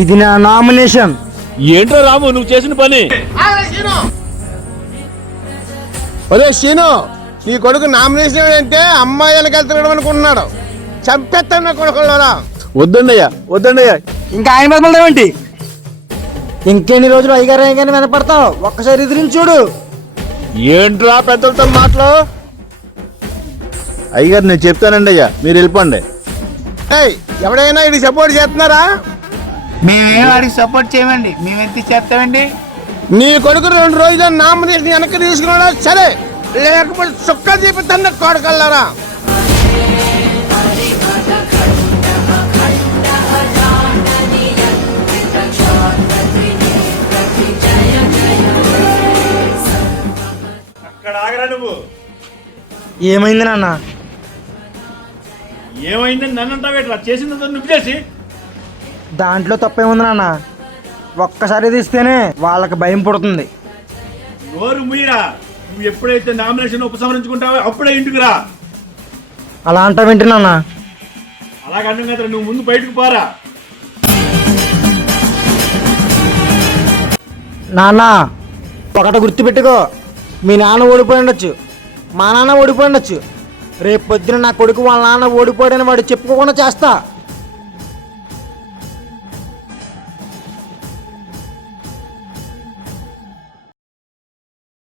ఇది నా నామినేషన్. ఏంట్రా రాము నువ్వు చేసిన పని? ఒరే శీను, నీ కొడుకు నామినేషన్ అంటే అమ్మాయిలకు వెళ్తున్నాడు అనుకుంటున్నాడు. చంపేస్తాను నా కొడుకున్నారా. వద్దండయ్యా వద్దండయ్యా. ఇంకా ఆయన బదులుదేమేంటి? ఇంకెన్ని రోజులు అయ్యగారు వినపడతావు? ఒక్కసారి ఎదిరించి చూడు. ఏంట్రా పెద్దలతో మాటలు? అయ్యగారు నేను చెప్తానండి అయ్యా, మీరు వెళ్ళిపోండి. ఎవడైనా ఇది సపోర్ట్ చేస్తున్నారా? మేమేం వాడికి సపోర్ట్ చేయమండి, మేమెంత చేస్తామండి. నీ కొడుకు 2 రోజులు నామినేషన్ వెనక్కి తీసుకున్నాడా సరే, లేకపోతే సుక్క చూపిస్తాను కొడుకల్లారా. అక్కడ ఆగరా నువ్వు. ఏమైంది నాన్న? ఏమైందని నన్ను అంటావేట్రా? చేసిందంతా నువ్వు చేసి. దాంట్లో తప్పేముంది నాన్న? ఒక్కసారి తీస్తేనే వాళ్ళకి భయం పుడుతుంది. నోరు ముయ్యరా. నువ్వు ఎప్పుడైతే నామినేషన్ ఉపసంహరించుకుంటావో అప్పుడే ఇంటికి రా. అలా అంటావేంటి నాన్న? అలాగంటాం కదా, నువ్వు ముందు బయటకు పోరా. నాన్న ఒకటి గుర్తుపెట్టుకో, మీ నాన్న ఓడిపోయి ఉండొచ్చు, మా నాన్న ఓడిపోయి ఉండొచ్చు. రేపు పొద్దున నా కొడుకు వాళ్ళ నాన్న ఓడిపోయాడని వాడు చెప్పుకోకుండా చేస్తా.